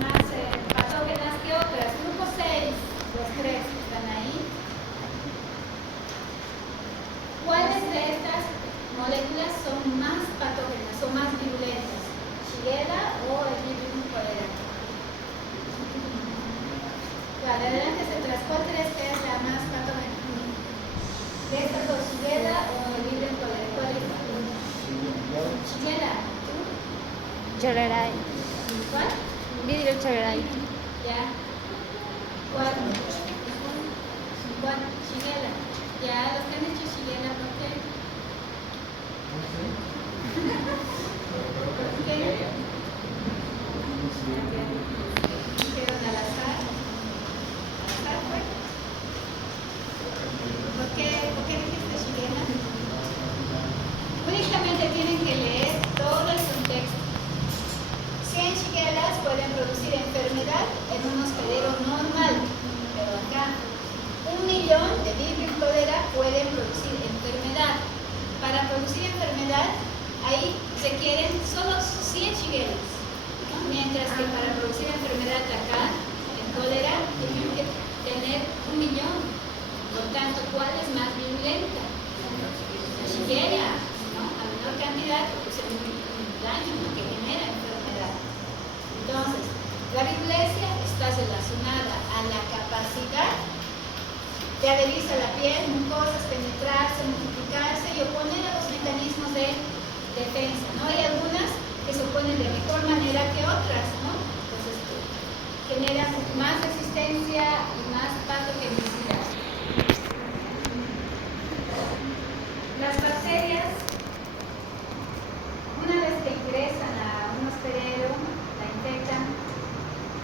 patógenas que otras. Grupo 6, los tres que están ahí. ¿Cuáles de estas moléculas son más patógenas, son más virulentas? ¿Shigella o el Vibrio cholera? Vale, adelante, ¿cuál crees que es la más patógena? ¿De estas dos, Shigella o el Vibrio cholera? ¿Cuál es? Shigella. ¿Tú? Cholerai. ¿Cuál? Vibrio cholerai. Ya. ¿Cuál? Shigella. Ya, los que han hecho Shigella, ¿por qué? ¿Por qué? ¿Dijeron al azar? ¿Al azar fue? ¿Por qué dijiste Shigella? Únicamente tienen que leer todo el contexto. 100 shigellas pueden producir enfermedad en un hospedero normal, pero acá 1 millón de Vibrio cholera pueden producir enfermedad. Para producir enfermedad, ahí se quieren solo 100 shigellas, ¿no? Mientras que para producir enfermedad acá, en cólera, tienen que tener 1 millón. Por tanto, ¿cuál es más virulenta? La shigella, ¿no? A menor cantidad produce un daño porque genera enfermedad. Entonces, la virulencia está relacionada a la capacidad de adherirse a la piel, mucosas, penetrarse, multiplicarse y oponer a los mecanismos de defensa, ¿no? Hay algunas que se oponen de mejor manera que otras, ¿no? Entonces, generan más resistencia y más patogenicidad. Las bacterias, una vez que ingresan a un hospedero, la infectan,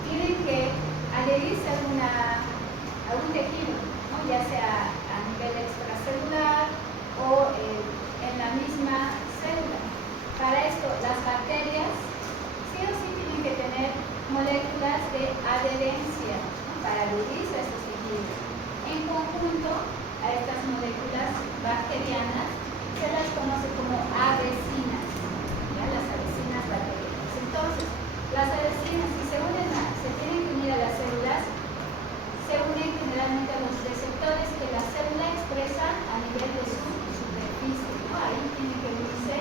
tienen que adherirse a un tejido, ¿no? Ya sea a nivel extracelular o en la misma célula. Para esto, las bacterias sí o sí tienen que tener moléculas de adherencia, ¿no? Para adherirse a estos tejidos. En conjunto, a estas moléculas bacterianas se las conoce como adhesinas, ¿ya? Las adhesinas bacterianas. Entonces, las adhesinas, si se tienen que unir a las células, se unen generalmente a los receptores que la célula expresa a nivel de su superficie, ¿no? Ahí tienen que unirse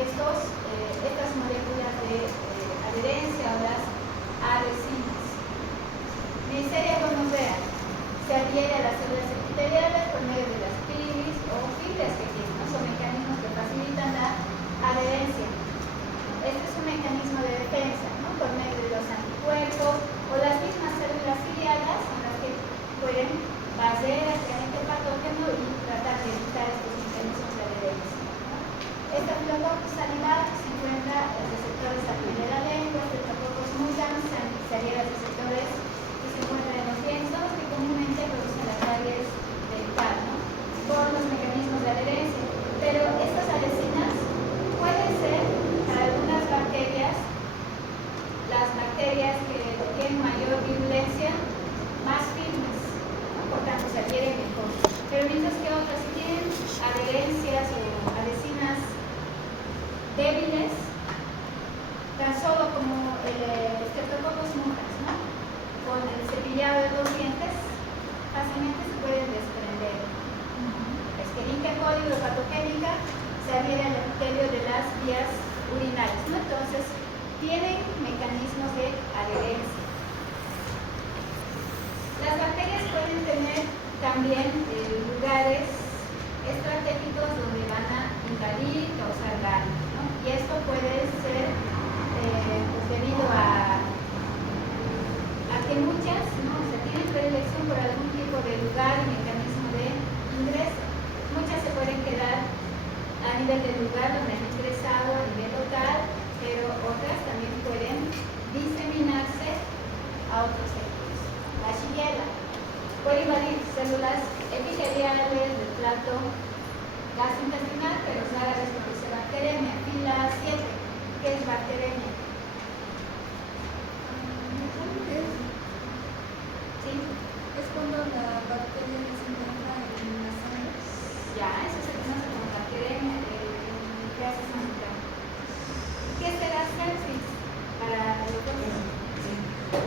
estas moléculas de adherencia o las adhesinas. Neisseria gonorrea se adhiere a las células epiteliales por medio de las pilis o fibras que tienen, ¿no? Son mecanismos que facilitan la adherencia. Este es un mecanismo de defensa, ¿no? Por medio de los anticuerpos o las mismas células ciliadas en las que pueden barrer hacia este patógeno y tratar de evitar estos mecanismos de adherencia, ¿no? Staphylococcus salivar se encuentra en receptores a pie de la lengua, Streptococcus mutans se adhiere a receptores que se encuentran en los dientes, los que comúnmente producen las caries dental, ¿no? Por los mecanismos de adherencia. Pero estas adhesinas pueden ser para algunas bacterias, las bacterias que tienen mayor virulencia, más firmes, ¿no? Por tanto se adhieren mejor. Pero mientras que otras si tienen adherencias o adhesinas débiles, tan solo como el Streptococcus mutans, ¿no? Con el cepillado de los dientes fácilmente se pueden desprender. La Escherichia coli o patogénica se adhiere al epitelio de las vías urinarias, ¿no? Entonces tienen mecanismos de adherencia. Las bacterias pueden tener también lugares estratégicos donde van a invadir, causar daño, ¿no? Y esto puede ser pues debido a que muchas, ¿no? Se tienen predilección por algún tipo de lugar y mecanismo de ingreso. Muchas se pueden quedar a nivel del lugar donde han ingresado, a nivel local, pero otras también pueden diseminarse a otros tejidos. La Shigella puede invadir células epiteliales del trato gastrointestinal, pero rara vez produce bacteremia. Fila 7, ¿qué es bacteremia? ¿Sí? Es cuando la bacteria se encuentra en la sangre. Ya, eso se conoce como bacteremia de gases nasales. ¿Qué será sepsis para los dos?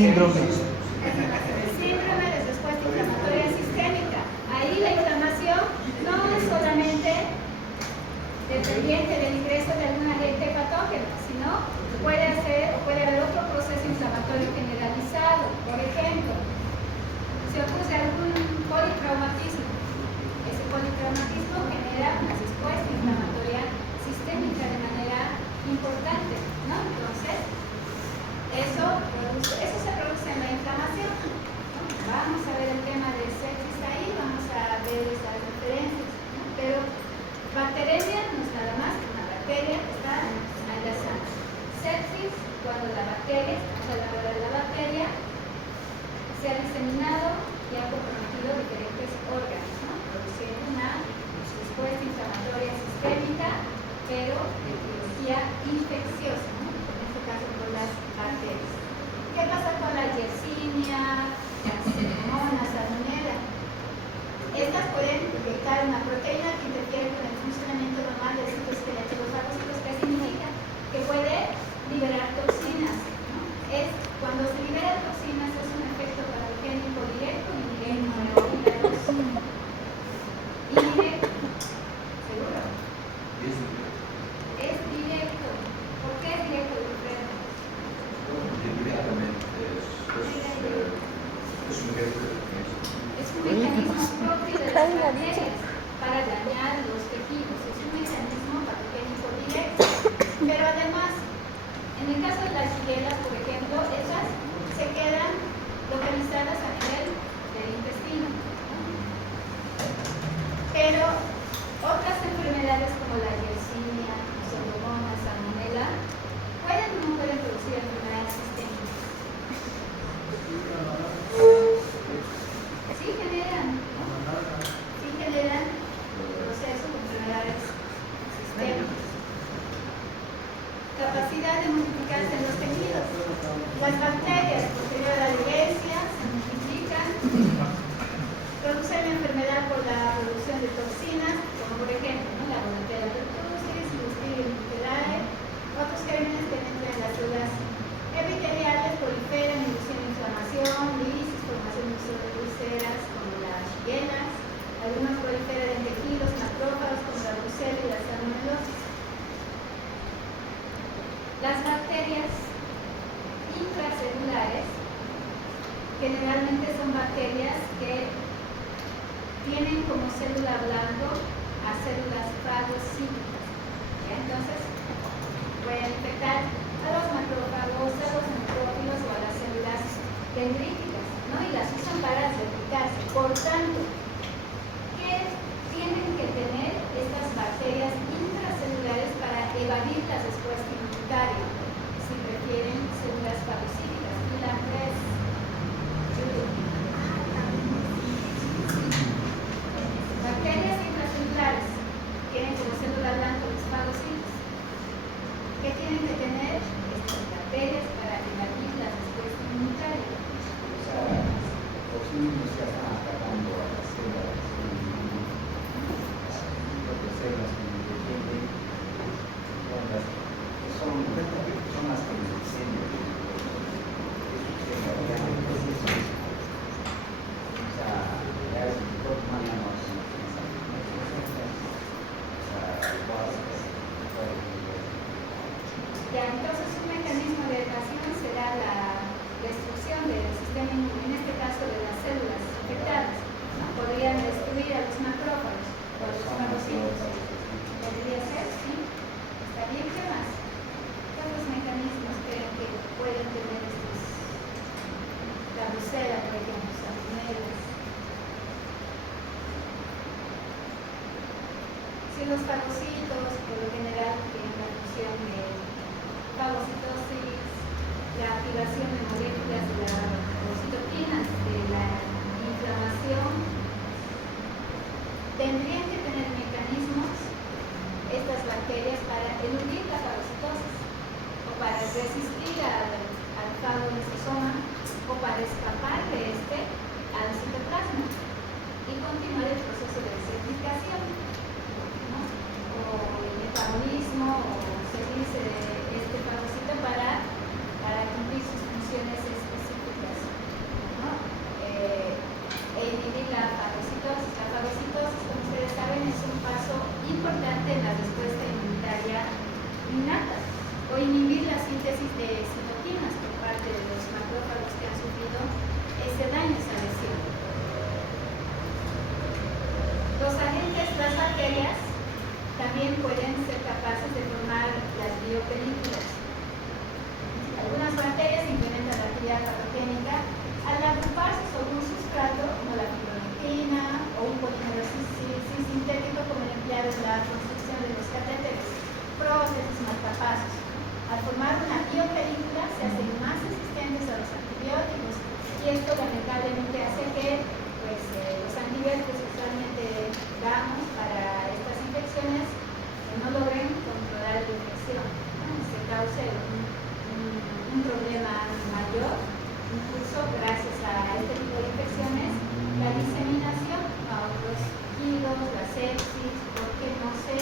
Síndrome. Síndrome de respuesta inflamatoria sistémica. Ahí la inflamación no es solamente dependiente del ingreso de algún agente patógeno, sino puede haber otro proceso inflamatorio generalizado. Por ejemplo, se ocurre algún politraumatismo. Ese politraumatismo genera una respuesta inflamatoria sistémica de manera importante, ¿no? Entonces, eso se produce en la inflamación, ¿no? Vamos a ver el tema de sepsis ahí, vamos a ver esas referencias, ¿no? Pero bacteremia no es nada más que una bacteria que está en la sangre. Sepsis, cuando la bacteria, estamos hablando de la bacteria, se ha diseminado y ha comprometido diferentes órganos, ¿no? Produciendo una respuesta inflamatoria sistémica, pero de etiología infecciosa, ¿no? En este caso con las bacterias. ¿Qué pasa con la Yersinia, la Pseudomonas, Salmonella? Estas pueden detectar una proteína que interfiere con el funcionamiento normal del citoesqueleto de los fagocitos. ¿Qué significa? Que puede liberar toxinas, ¿no? Cuando se liberan toxinas es un efecto patogénico directo y indirecto. Indirecto, seguro. Es directo. ¿Por qué es directo, Wilfredo? Es un mecanismo propio de las bacterias para dañar los tejidos. Es un mecanismo patogénico directo. Pero además, en el caso de las shigella, por ejemplo, esas se quedan localizadas a nivel del intestino. Pero otras enfermedades como la Yersinia, Pseudomonas, Salmonella, pueden o no pueden producir enfermedades sistémicas. Sí generan, ¿no? Sí generan procesos de enfermedades sistémicas. Capacidad de multiplicarse en los tejidos. Las bacterias, posterior a la adherencia, se multiplican, producen la enfermedad por la producción de toxinas, como por ejemplo, ¿no? La Bordetella pertussis, Clostridium difficile, otros gérmenes que entran en las células epiteliales, proliferan, inducen inflamación, lisis, formación de úlceras, como las shigella, algunos proliferan en tejidos macrófagos, como la brucela y la salmonelosis. Las bacterias intracelulares generalmente son bacterias que tienen como célula blanco a células fagocíticas. Entonces, pueden infectar a los macrófagos, a los neutrófilos o a las células dendríticas, ¿no? Y las usan para replicarse. Por tanto, ¿qué tienen que tener estas bacterias intracelulares para evadir la respuesta inmunitaria? Si prefieren células fagocíticas. Y la tres, bacterias intracelulares tienen como célula blanca los fagocitos. ¿Qué tienen que tener estas bacterias para evadir la respuesta inmunitaria? Ya, entonces un mecanismo de evasión será la destrucción del sistema inmune, en este caso de las células infectadas, ¿no? Podrían destruir a los macrófagos o a los fagocitos. ¿Podría ser? ¿Sí? ¿Está bien? ¿Qué más? ¿Cuántos mecanismos creen que pueden tener estos? La brucela, por ejemplo, salmonelas. Si los fagocitos, por lo general, tienen la función de fagocitosis, la activación de moléculas de la fagocitoquinas, de la inflamación, tendrían que tener mecanismos estas bacterias para eludir la fagocitosis o para resistir al fagolisosoma o para escapar de este al citoplasma y continuar el proceso de desertificación, ¿no? O el metabolismo o servirse de este fagocito para cumplir sus funciones específicas. materias también pueden ser capaces de formar las biopelículas. Algunas bacterias implementan la actividad patogénica al agruparse sobre un sustrato como la fibronectina o un polímero sintético como el empleado en la construcción de los catéteres, prótesis, marcapasos. Al formar una biopelícula se hacen más resistentes a los antibióticos y esto lamentablemente hace que los antibióticos que usualmente damos para estas infecciones no logren controlar la infección, ¿no? Se cause un problema mayor, incluso gracias a este tipo de infecciones, la diseminación a otros tejidos, la sepsis, porque no se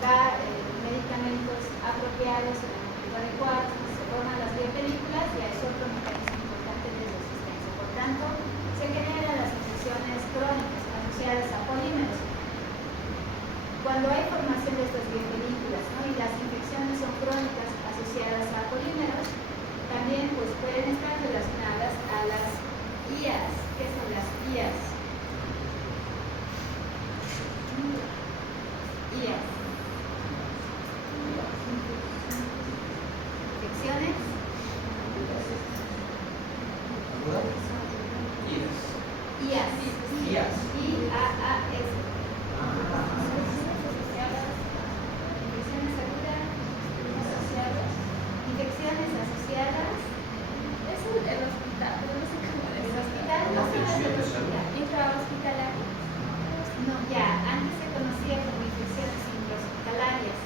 da medicamentos apropiados en el momento adecuado, se forman las biopelículas y es otro mecanismo importante de resistencia. Por tanto, se generan las infecciones crónicas asociadas a polímeros. Cuando hay formación de estas biopelículas, ¿no? Y las infecciones son crónicas asociadas a polímeros, también pueden estar relacionadas a las IAS. ¿Qué son las IAS? IAS. Infecciones. IAS. IAS. IAAS. Infecciones agudas asociadas. Infecciones asociadas. Es el hospital, pero no sé cómo ¿El es. hospital? No son las del hospital. Intrahospitalario. No, ya, antes se conocía como infecciones intrahospitalarias,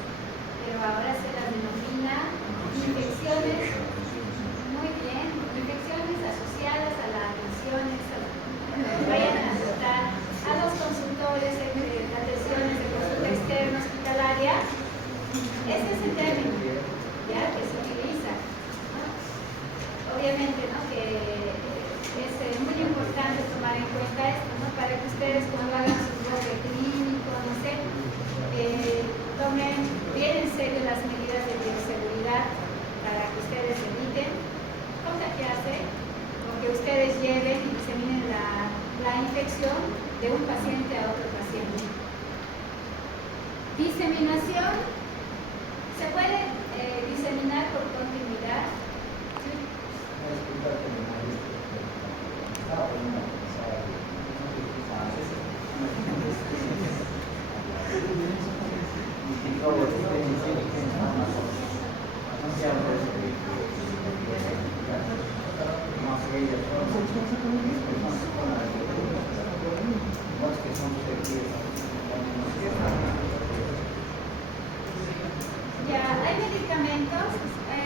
pero ahora se las denomina infecciones, muy bien, infecciones asociadas a la atención, vayan a anotar a los consultores de atenciones de consulta externa hospitalaria. Este es el término, ¿ya? Que se utiliza, ¿no? Obviamente, ¿no? Que es muy importante tomar en cuenta esto, ¿no? Para que ustedes cuando hagan su bloque clínico, no sé, tomen bien en serio las medidas de bioseguridad para que ustedes eviten contagiarse o que ustedes lleven y diseminen la infección de un paciente a otro paciente. Diseminación. ¿Se puede diseminar por continuidad? Ya, hay medicamentos para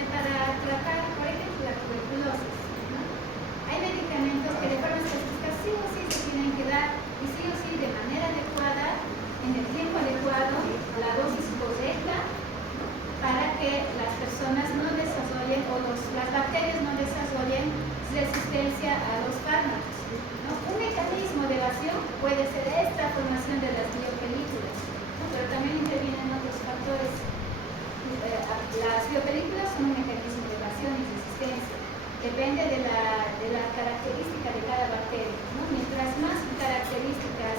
tratar, por ejemplo, la tuberculosis, ¿no? Hay medicamentos que de forma específica sí o sí se tienen que dar y sí o sí de manera adecuada, en el tiempo adecuado, a la dosis correcta, ¿no? Para que las personas no desarrollen o las bacterias no desarrollen resistencia a los fármacos, ¿no? Un mecanismo de evasión puede ser esta formación de las biopelículas, ¿no? Pero también intervienen otros factores. Las biopelículas son un mecanismo de evasión y resistencia. Depende de la característica de cada bacteria, ¿no? Mientras más características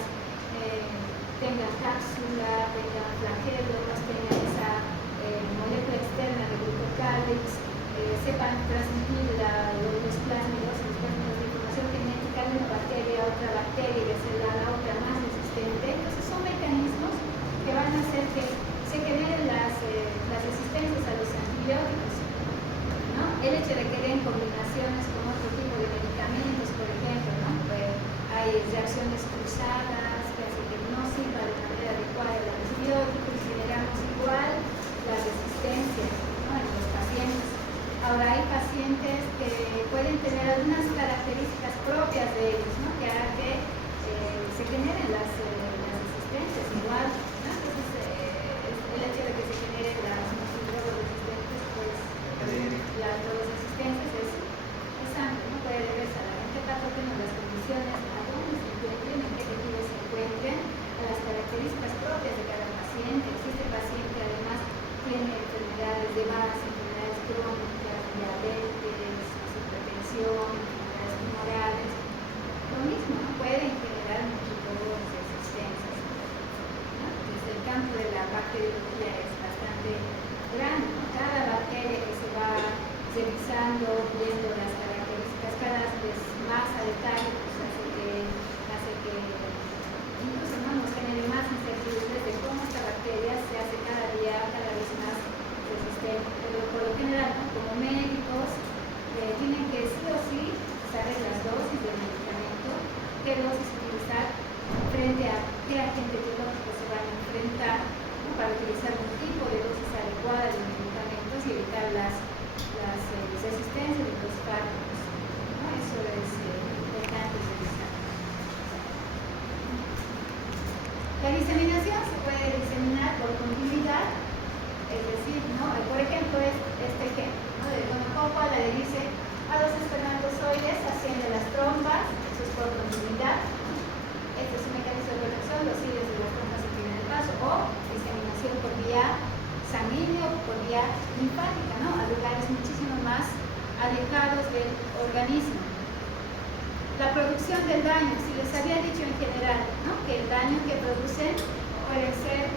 tengan cápsula, tengan flagelos, tengan esa molécula externa de glucocálix, sepan transmitir los plásmidos de información genética de una bacteria a otra bacteria y hacerla a la otra más resistente. Entonces son mecanismos que van a hacer que se generen las resistencias a los antibióticos, ¿no? El hecho de que den combinaciones con otro tipo de medicamentos, por ejemplo, ¿no? Pues hay reacciones cruzadas que hacen que no sirva de manera adecuada el antibiótico y generamos igual la resistencia, ¿no? En los pacientes. Ahora hay pacientes que pueden tener algunas características propias de ellos, ¿no? Que hagan que se generen las resistencias igual, ¿no? Entonces, el hecho de que se generen las resistentes, pues las resistencias es amplio, ¿no? Puede deberse a la gente patógena, las condiciones a dónde se encuentren, en qué tejidos se encuentren, a las características propias de cada paciente. Si este paciente además tiene enfermedades de base, enfermedades crónicas, diabetes, hipertensión, enfermedades tumorales, lo mismo, ¿no? Pueden generar muchos tipos de resistencias. toxina por continuidad, es decir, ¿no? Por ejemplo, este ejemplo, ¿no? De gonococo al adherirse a los espermatozoides haciendo las trompas, eso es por continuidad, ¿no? Este es un mecanismo de protección, los cilios de las trompas se tienen el paso, o diseminación por vía sanguínea o por vía linfática, ¿no? A lugares muchísimo más alejados del organismo. La producción del daño, si les había dicho en general, ¿no? Que el daño que producen puede ser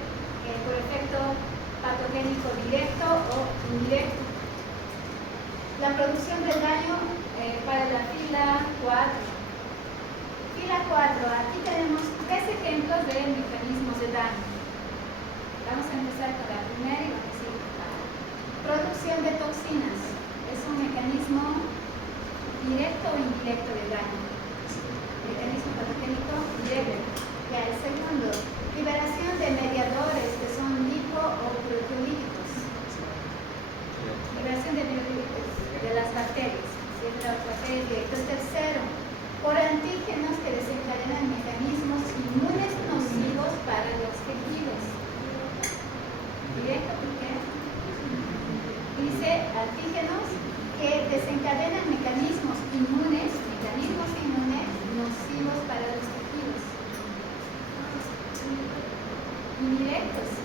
por efecto patogénico directo o indirecto. La producción del daño para la fila 4. Fila 4, aquí tenemos 3 ejemplos de mecanismos de daño. Vamos a empezar con la primera y la segunda. Producción de toxinas. Es un mecanismo directo o indirecto de daño. Mecanismo patogénico directo. Ya, el segundo, liberación de mediadores que son lipo o proteolíticos. Liberación de mediadores de las bacterias. ¿Sí? De las bacterias directas. El tercero, por antígenos que desencadenan mecanismos inmunes nocivos para los tejidos. ¿Directo por qué? Dice antígenos que desencadenan mecanismos inmunes nocivos para los tejidos. Indirectos.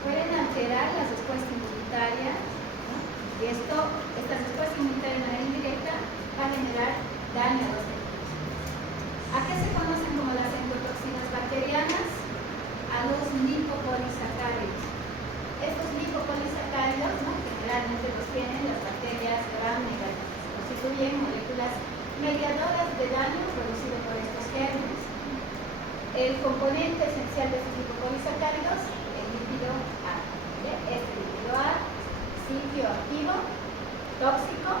Pueden alterar la respuesta inmunitaria, ¿no? Y esta respuesta inmunitaria de manera indirecta va a generar daño a los tejidos. ¿A qué se conocen como las endotoxinas bacterianas? A los lipopolisacáridos. Estos lipopolisacáridos, ¿no? Generalmente los tienen las bacterias gram negativas. Constituyen moléculas mediadoras de daño producido por estos gérmenes. El componente esencial de estos lipopolisacáridos es el lípido A. Este lípido A, sitio activo, tóxico,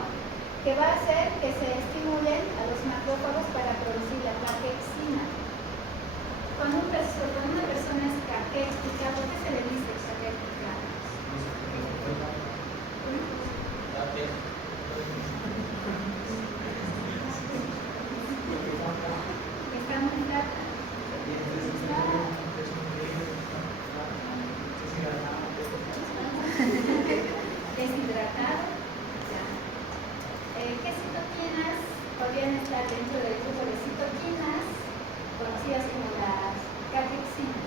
que va a hacer que se estimulen a los macrófagos para producir la caquexina. Cuando una persona es caquéxica, ¿por qué se le dice caquéxica? Está muy rata. Deshidratado. ¿Qué citoquinas podrían estar dentro del grupo de citoquinas conocidas como las catexinas?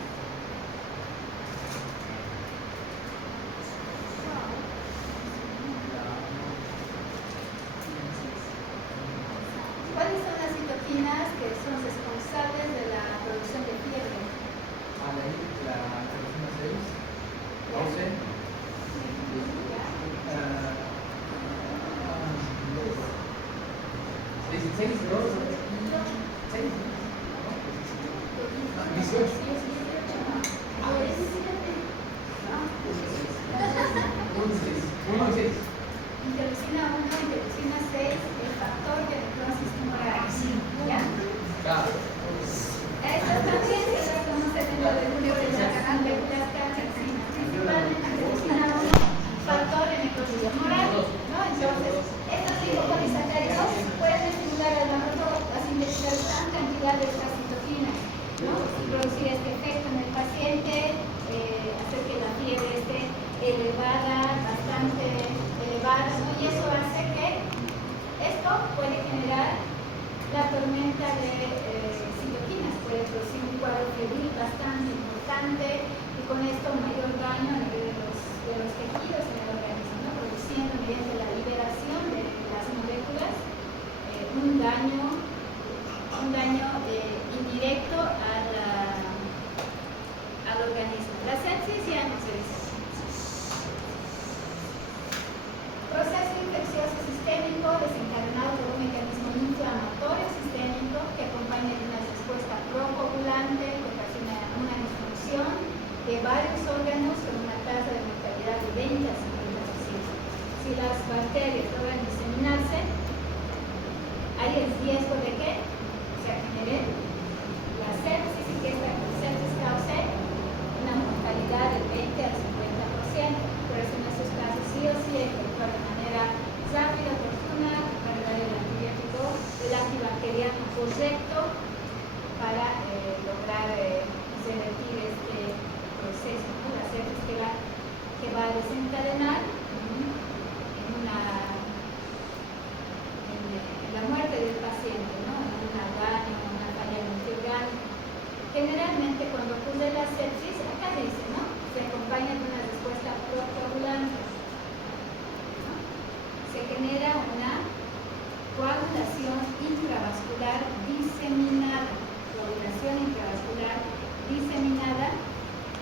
¿Cuáles son las citoquinas que son responsables de la producción de fiebre? La citocina 6, 12. Interleucina 1, interleucina 6, el factor de necrosis tumoral. ¿Ya? Estas también se las conocen dentro del grupo de las catexinas. Principalmente interleucina 1, factor de necrosis tumoral. ¿No? Entonces, estos lipopolisacáridos pueden estimular al macrófago a sintetizar gran cantidad de estas citoquinas, ¿no? Y producir este efecto en el paciente, hacer que la fiebre esté elevada, bastante elevada, ¿no? Y eso hace que esto puede generar la tormenta de citoquinas, puede producir un cuadro febril bastante importante y con esto mayor daño a nivel de los tejidos en el organismo, ¿no? Produciendo mediante la liberación de las moléculas un daño indirecto al organismo. La sepsis ya no se dice. Proceso infeccioso sistémico desencadenado por un mecanismo inflamatorio sistémico que acompaña de una respuesta procoagulante que ocasiona una disfunción de varios órganos con una tasa de mortalidad de 20 a 50%. Si las bacterias logran diseminarse, hay el riesgo de que se genere la sepsis y que esta sepsis cause una mortalidad del 20 al 50%. Por eso en esos casos sí o sí hay que actuar de manera rápida, oportuna, para dar el antibiótico, el antibacteriano correcto para lograr revertir este proceso, ¿no? La sepsis que va a desencadenar en la muerte del paciente, ¿no? En un daño, una falla multiorgánica. Generalmente cuando ocurre la sepsis, acá dice, ¿no? Se acompaña de una respuesta procoagulante, ¿no? Se genera una coagulación intravascular diseminada,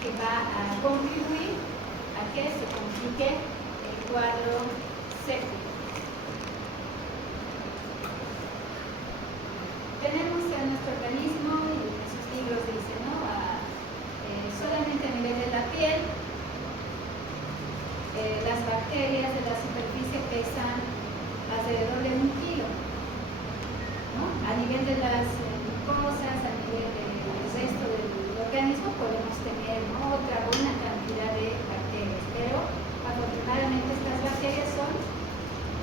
que va a contribuir a que se complique el cuadro séptico. Tenemos en nuestro organismo, y en sus libros dice, ¿no? Solamente a nivel de la piel, las bacterias de la superficie pesan alrededor de 1 kilo, ¿no? A nivel de las mucosas, a nivel del resto del organismo podemos tener, ¿no? Otra buena cantidad de bacterias, pero afortunadamente estas bacterias son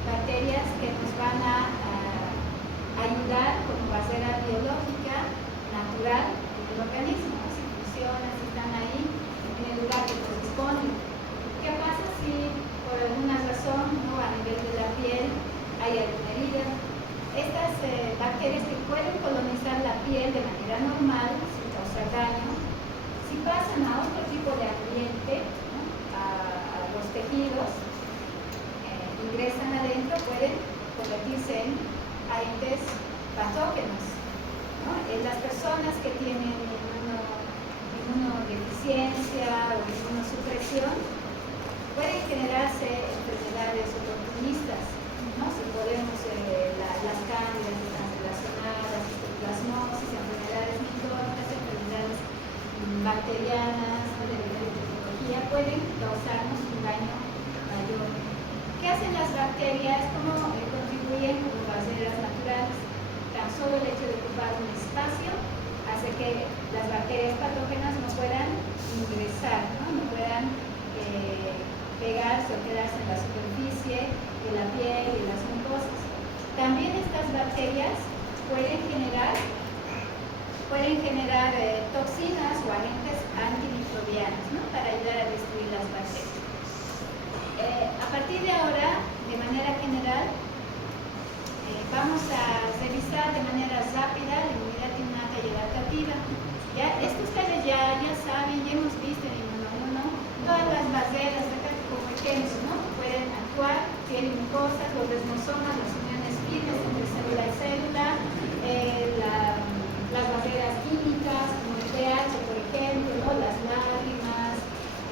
bacterias que nos van a ayudar como barrera biológica natural del organismo, ¿no? Si funcionan, si están ahí en el lugar que corresponde. ¿Qué pasa si por alguna razón, ¿no? A nivel de la piel hay alguna herida? Estas bacterias que pueden colonizar la piel de manera normal, sin causar daño, si pasan a otro tipo de ambiente, ¿no? a los tejidos, ingresan adentro, pueden convertirse en agentes patógenos, ¿no? Las personas que tienen inmunodeficiencia o inmunosupresión pueden generarse enfermedades oportunistas, ¿no? Si podemos, las cándidas están relacionadas, plasmosis, enfermedades micróticas, enfermedades bacterianas, ¿no? De biotecnología, pueden causarnos un daño mayor. ¿Qué hacen las bacterias? ¿Cómo contribuyen como barreras naturales? Tan solo el hecho de ocupar un espacio hace que las bacterias patógenas no puedan ingresar, no puedan pegarse o quedarse en la superficie de la piel y las mucosas. También estas bacterias pueden generar toxinas o agentes antimicrobianos, ¿no? Para ayudar a destruir las bacterias. A partir de ahora, de manera general, vamos a revisar de manera rápida la inmunidad innata y adaptativa. ¿Ya? Esto ustedes ya saben, ya hemos visto en Inmuno 1, todas las barreras, como ejemplo, ¿no? Pueden actuar, tienen mucosas, los desmosomas, las uniones firmes entre célula y célula, las barreras químicas, como el pH, por ejemplo, ¿no? Las lágrimas,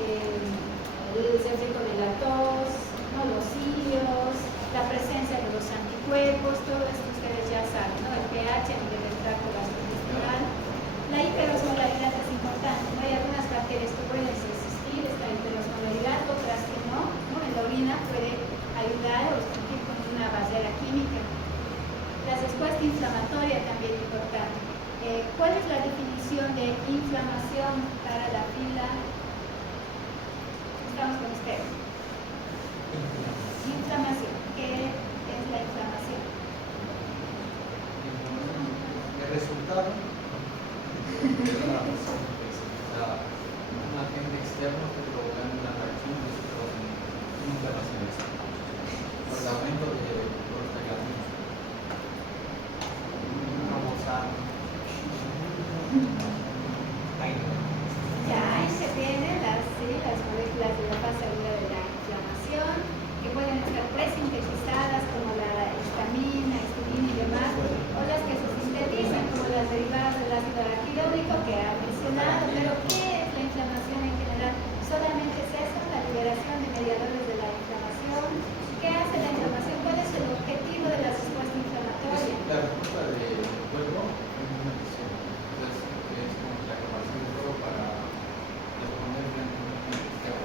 el efecto de la tos, ¿no? Los cilios, la presencia de los anticuerpos, todo esto ustedes ya saben, ¿no? El pH a nivel del tracto gastrointestinal. La hiperosmolaridad es importante, ¿no? Hay algunas bacterias que pueden resistir esta hiperosmolaridad, otras que no, ¿no? En la orina puede ayudar o cumplir con una barrera química. La respuesta inflamatoria también es importante. ¿Cuál es la definición de inflamación para la fila? Estamos con ustedes. Inflamación. ¿Qué es la inflamación? El resultado de un agente externo que provoca una reacción de inflamación por el aumento de prostaglandinas. Ya, ahí se tienen las moléculas de la fase aguda de la inflamación, que pueden estar presintetizadas como la histamina, histidina y demás, o las que se sintetizan como las derivadas del ácido araquidónico que ha mencionado. Pero ¿qué es la inflamación en general? Solamente es eso, la liberación de mediadores de la inflamación. ¿Qué hace la inflamación? ¿Cuál es el objetivo de la respuesta inflamatoria? La respuesta del cuerpo es una lesión. Entonces, es como la aclamación del cuerpo para responder frente a un sistema.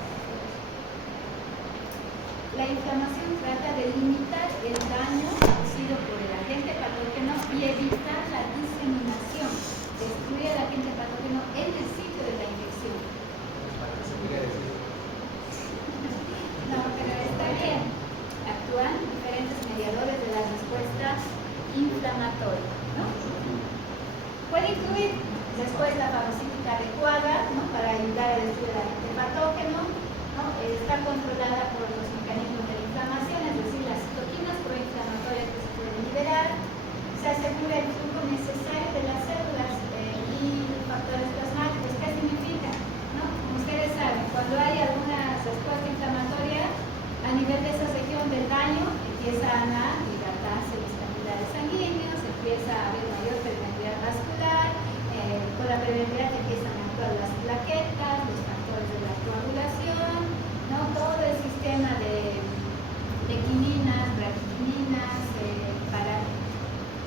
La inflamación trata de limitar el daño producido por el agente patógeno y evitar la diseminación, destruir al agente patógeno en el sitio de la infección. Para que se pueda decir. No, pero está bien. Actúan diferentes mediadores de la respuesta inflamatoria, ¿no? Puede incluir Después la fagocítica adecuada, ¿no? Para ayudar a destruir el agente patógeno, ¿no? Está controlada por los mecanismos de la inflamación, es decir, las citoquinas proinflamatorias que se pueden liberar. Se asegura el flujo necesario de las células y factores plasmáticos. ¿Qué significa? ¿No? Como ustedes saben, cuando hay alguna respuesta inflamatoria a nivel de esa región del daño, empiezan a dilatarse los capilares sanguíneos, empieza a haber mayor permeabilidad vascular, con la permeabilidad empiezan a actuar las plaquetas, los factores de la coagulación, ¿no? Todo el sistema de quininas, braquiquininas, para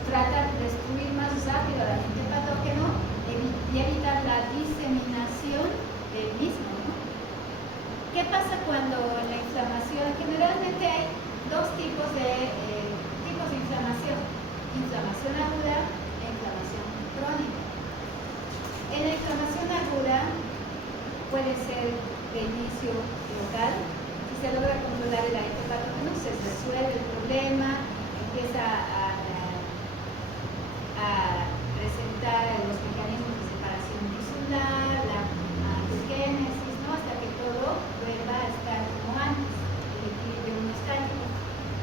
tratar de destruir más rápido al agente patógeno y evitar la diseminación del mismo, ¿no? ¿Qué pasa cuando la inflamación? Generalmente hay dos tipos de inflamación: inflamación aguda e inflamación crónica. En la inflamación aguda puede ser de inicio local. Si se logra controlar el agente patógeno, se resuelve el problema, empieza a presentar los mecanismos de separación tisular, la angiogénesis, ¿no? Hasta que todo vuelva a estar como antes, el equilibrio homeostático.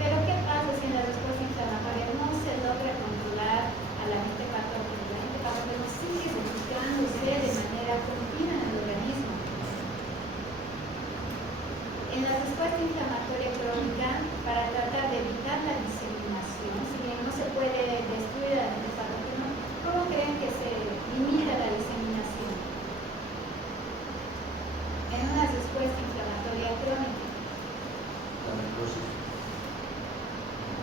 Pero ¿qué pasa si en la respuesta inflamatoria no se logra controlar al agente patógeno? El agente patógeno sigue registrándose de manera continua en el organismo. En la respuesta inflamatoria crónica, para tratar de evitar la diseminación, si bien no se puede destruir al agente patógeno, ¿cómo creen que se limita la diseminación? En una respuesta inflamatoria crónica. La necrosis.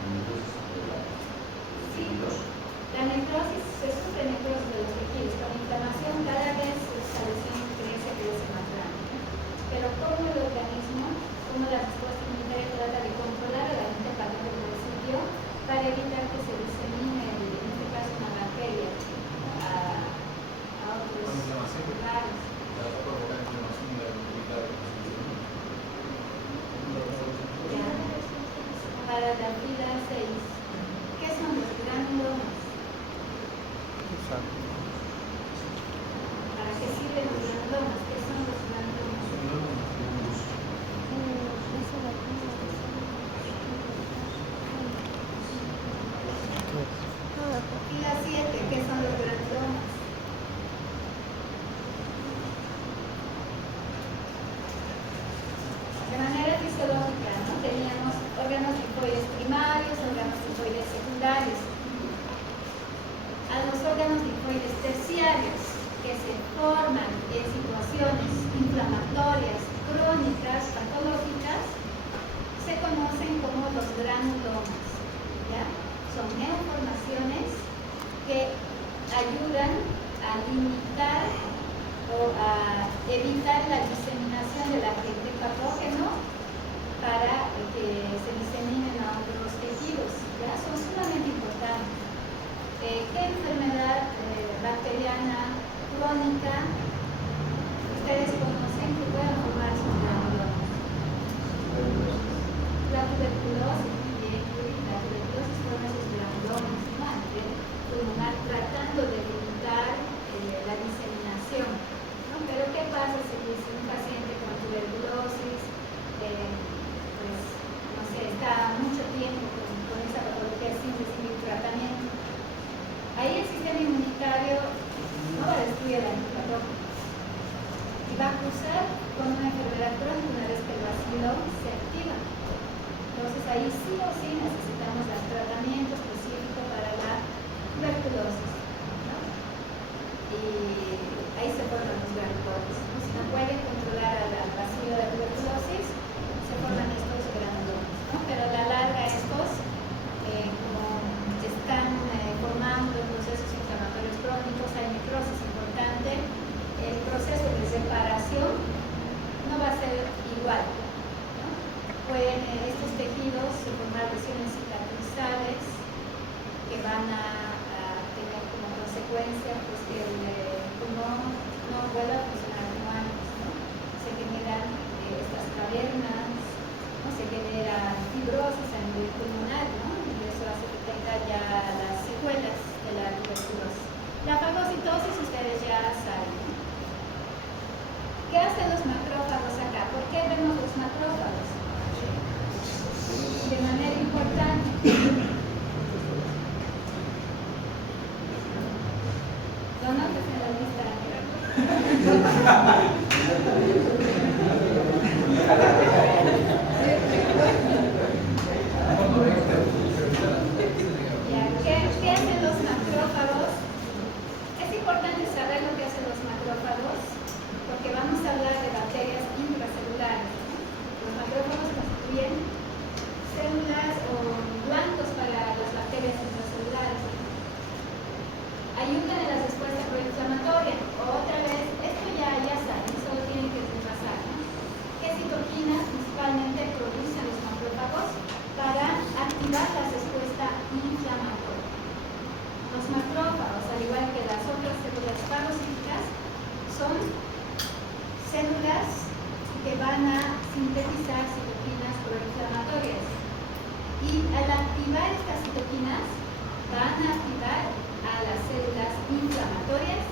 La necrosis de la Sí. La necrosis, se sufre necrosis de los tejidos. Con inflamación cada vez esa lesión crece más grande. Pero como el organismo, como la respuesta inmunitaria trata de controlar el agente patógeno del sitio para evitar que se disemine, en este caso, una bacteria a otros Con inflamación. lugares. La va a provocar inflamación y la debilidad de la circulación. Ya. Para la fila 6, ¿qué son los granulomas? ¿Para qué sirven los granulomas? ¿Qué son los granulomas? Fila 7, ¿qué son los granulomas? De manera fisiológica, ¿no? Teníamos órganos linfoides primarios, órganos linfoides secundarios. A los órganos linfoides terciarios que se forman en situaciones inflamatorias, crónicas, patológicas, se conocen como los granulomas, ¿ya? Son neoformaciones que ayudan a limitar o a evitar la diseminación del agente patógeno para que se diseminen a otros tejidos, ¿ya? Son sumamente importantes. ¿Qué enfermedad bacteriana crónica ustedes conocen que puedan formar sus granulomas? La tuberculosis, muy bien, la tuberculosis forma sus granulomas, ¿no? A nivel pulmonar, tratando de limitar la diseminación, ¿no? Pero ¿qué pasa si un paciente con tuberculosis, pues, no sé, está mucho tiempo con esa patología sin recibir tratamiento? Ahí el sistema inmunitario no va a destruir el agente patógeno y va a cruzar con una enfermedad crónica una vez que el bacilo se activa. Entonces ahí sí o sí necesitamos el tratamiento específico para la tuberculosis, ¿no? Y ahí se forman los granulomas, ¿no? Si no pueden controlar al bacilo de tuberculosis, se forman estos granulomas, ¿no? Pero a la larga estos, como están formando procesos inflamatorios crónicos, hay necrosis importante, el proceso de separación no va a ser igual, ¿no? Pueden estos tejidos formar lesiones cicatrizables que van a tener como consecuencia pues, que el pulmón no vuelva a funcionar como antes, ¿no? Se generan estas cavernas, ¿no? Se genera fibrosis a nivel pulmonar, ¿no? Y eso hace que tenga ya las secuelas de la tuberculosis. La fagocitosis ustedes ya Ya, ¿qué hacen los macrófagos? Es importante saber lo que hacen los macrófagos porque vamos a hablar de bacterias intracelulares, ¿no? Los macrófagos constituyen células o blancos para las bacterias intracelulares. Ayudan en la respuesta proinflamatoria. Otra vez, esto ya saben, solo tienen que repasar, ¿no? ¿Qué citoquinas principalmente producen los macrófagos para activar la respuesta inflamatoria? Los macrófagos, al igual que las otras células fagocíticas, son células que van a sintetizar citoquinas proinflamatorias. Y al activar estas citoquinas, van a activar a las células inflamatorias,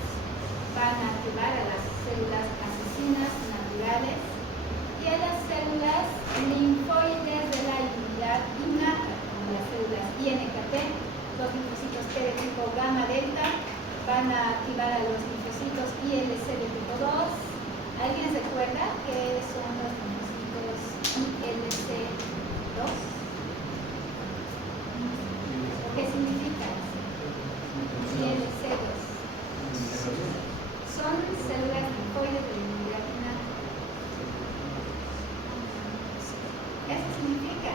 van a activar a las células asesinas naturales y a las células linfoides de la inmunidad innata, como las células INKT, los linfocitos T de tipo gamma delta, van a activar a los linfocitos ILC de tipo 2. ¿Alguien recuerda qué son los linfocitos ILC2? ¿Qué significa? ILC2. Son células linfoides de la inmunidad innata. Eso significa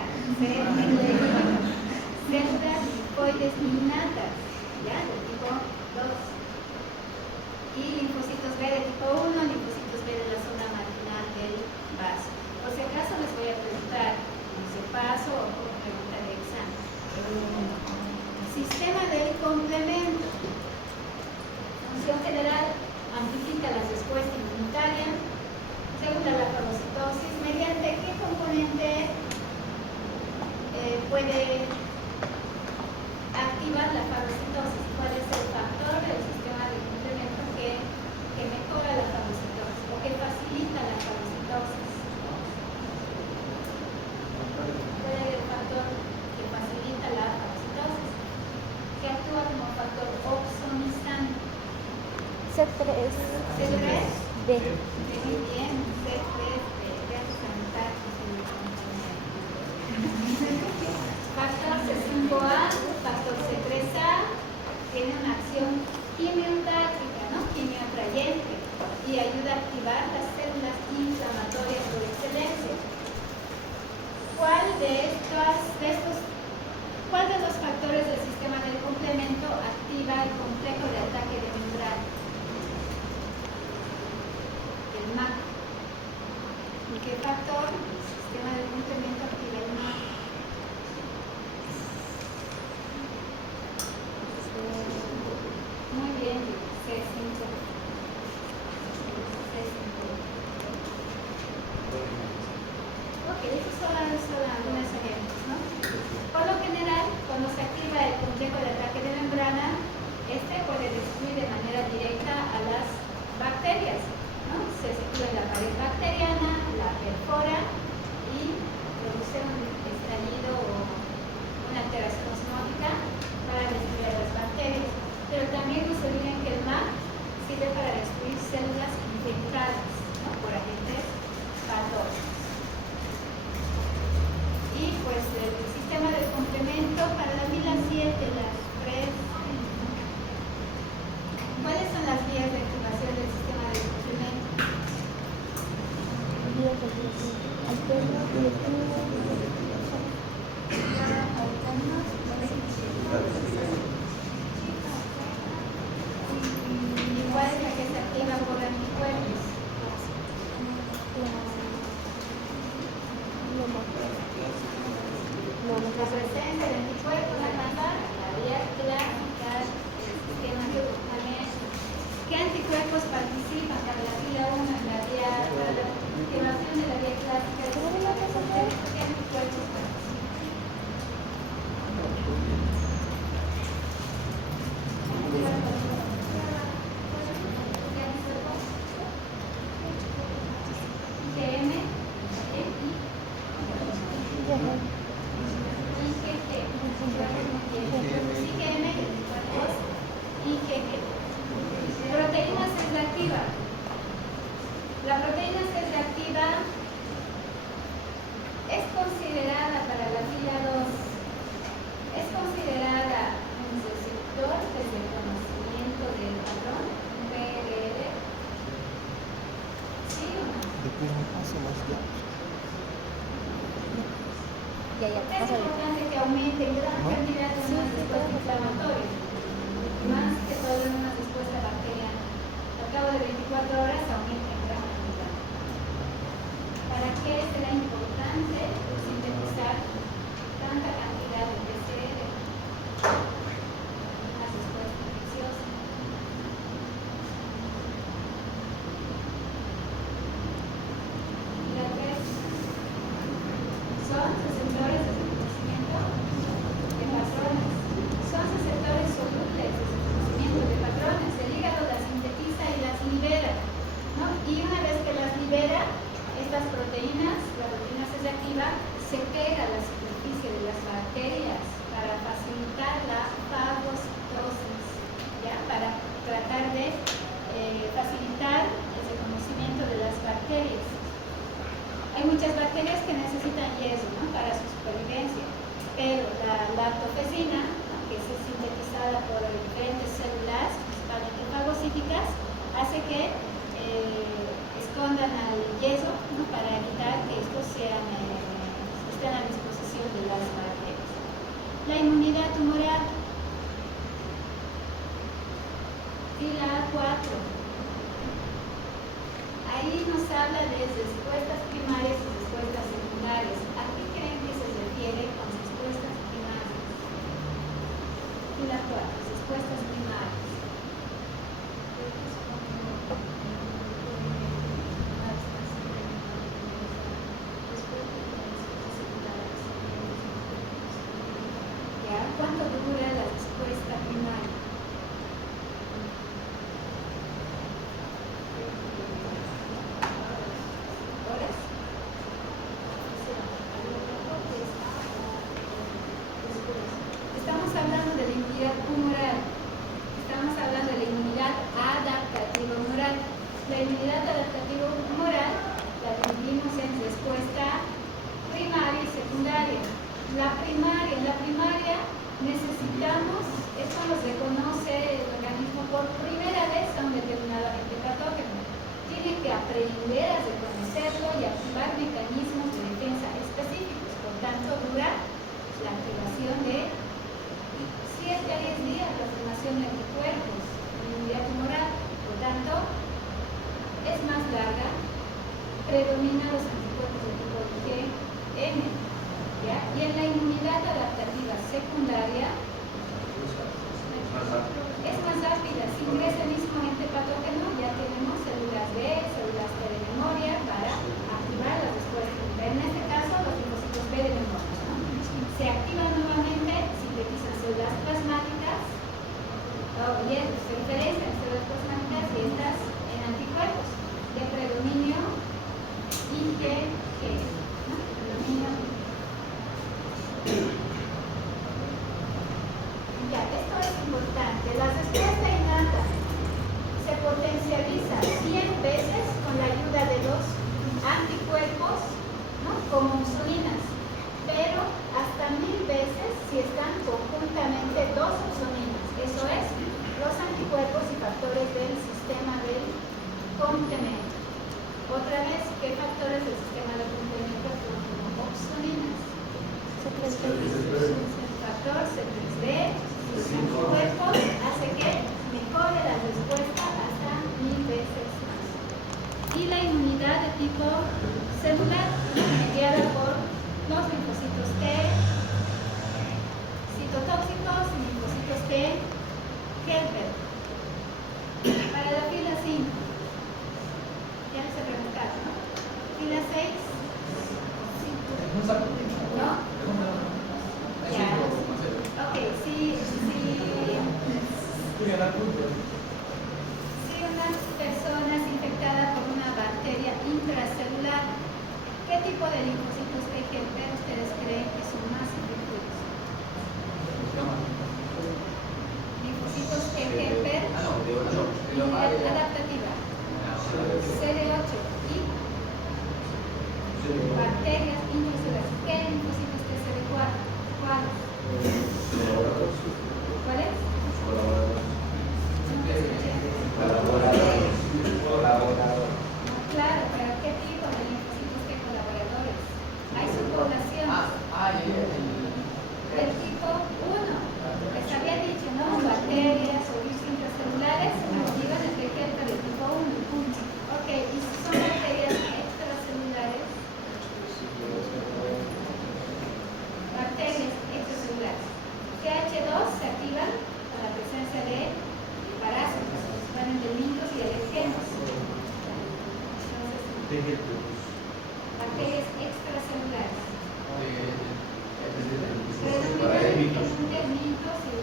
células linfoides innatas, ¿ya? De tipo 2. Y linfocitos B de tipo 1, linfocitos B de la zona marginal del vaso. Por si acaso les voy a preguntar, no sé, paso o como pregunta de examen. Sistema del complemento. Función general, amplifica la respuesta inmunitaria. Segunda, la fagocitosis. ¿Mediante qué componente puede activar la fagocitosis? ¿Cuál es el factor del sistema de complemento que mejora la fagocitosis o que facilita la fagocitosis? ¿Cuál es el factor que facilita la fagocitosis? Que actúa como factor opsonizante. C3. C3. D. Muy bien, C3B. Gracias a mi factor C5A, factor C3A, tiene una acción quimiotáctica, ¿no? Quimioatrayente, y ayuda a activar las células inflamatorias por excelencia. ¿Cuál de los factores del sistema del complemento activa el complejo de ataque de membrana? El MAC. ¿Y qué factor del sistema del complemento activa el MAC? Muy bien, C5. Ok, esos son algunos ejemplos, ¿no? Por lo general, cuando se activa el complejo de ataque de membrana, este puede destruir de manera directa a las bacterias, ¿no? Se sitúa en la pared bacteriana, la perfora Pero un paso más ya. Ya, Es pásale. importante que aumente en gran ¿No? cantidad de una respuesta inflamatoria, más que todo en una respuesta bacteriana. Al cabo de 24 horas aumenta en gran cantidad. ¿Para qué será importante sintetizar tanta cantidad de PCR? Una respuesta infecciosa. Y la tres son receptores de reconocimiento de patrones. Son receptores solubles de reconocimiento de patrones. El hígado las sintetiza y las libera, ¿no? Y una vez que las libera, estas proteínas, la proteína C reactiva, se pega a la superficie de las bacterias para facilitar la fagocitosis, ¿ya? Para tratar de facilitar el reconocimiento de las bacterias. Hay muchas bacterias que necesitan yeso, ¿no? Para su supervivencia, pero la lactofesina, ¿no? Que es sintetizada por diferentes células, principalmente fagocíticas, hace que escondan al yeso, ¿no? Para evitar que estos estén a disposición de las bacterias. La inmunidad tumoral. Fila 4. Ahí nos habla de respuestas primarias y respuestas secundarias. ¿A qué creen que se refiere con respuestas primarias? Fila 4. Respuestas primarias. ¿Ya? ¿Cuánto dura la respuesta primaria? ¿Horas? Estamos hablando de la inmunidad humoral. Estamos hablando de la inmunidad adaptativa humoral. La inmunidad adaptativa humoral la dividimos en respuesta primaria y secundaria. En la primaria necesitamos, esto nos reconoce el organismo por primera vez a un determinado agente patógeno. Tiene que aprender a reconocerlo y activar mecanismos de defensa específicos. Por tanto, dura la activación de 7 a 10 días la formación de anticuerpos en la inmunidad tumoral. Por tanto, es más larga, predominan los anticuerpos de tipo IgM. ¿Ya? Y en la inmunidad adaptativa secundaria es más rápida. Si ingresa el mismo agente patógeno, ya tenemos células B, células T de memoria para activar la respuesta. En este caso, los linfocitos B de memoria, ¿no? Se activan nuevamente, sintetizan células plasmáticas, bien, se diferencian células plasmáticas y estas en anticuerpos de predominio IgG, ¿no? Predominio ya, esto es importante. La respuesta innata se potencializa 100 veces con la ayuda de los anticuerpos, ¿no? Como insulinas, pero hasta 1000 veces si están conjuntamente dos insulinas. Eso es, los anticuerpos y factores del sistema del complemento. Otra vez, ¿qué factores del sistema del complemento son como insulinas? El factor C3D, los anticuerpos, hace que mejore la respuesta hasta 1000 veces más. Y la inmunidad de tipo celular, mediada por los linfocitos T, citotóxicos y linfocitos T, helper. Para la fila 5, ya les he preguntado, ¿no? Fila 6, ¿no? Ya. Ok, si una persona es infectada por una bacteria intracelular, ¿qué tipo de linfocitos T helper ustedes creen que son más efectivos? Linfocitos T helper, inmunidad adaptativa, CD8 y bacterias intracelulares. ¿Qué linfocitos T CD4? ¿Cuáles? ¿Cuáles? Claro, pero ¿qué tipo de Bacterias extracelulares. Para élitos. Mitos y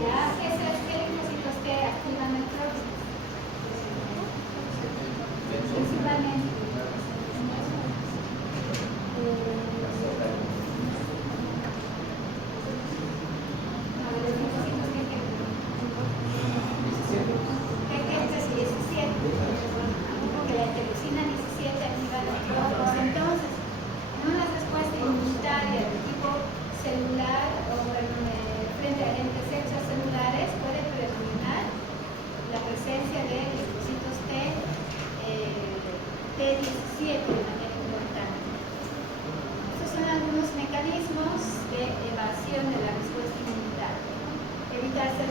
ya, ¿qué linfocitos T activan el próximo? Principalmente. A ver, los linfocitos ¿qué ejemplo? ¿Qué ejemplo es 17? Porque la interleucina 17 activa el próximo. Entonces, en una respuesta inmunitaria de tipo celular o frente a agentes extracelulares puede predominar la presencia de linfocitos T17 de manera importante. Estos son algunos mecanismos de evasión de la respuesta inmunitaria. Evitar ser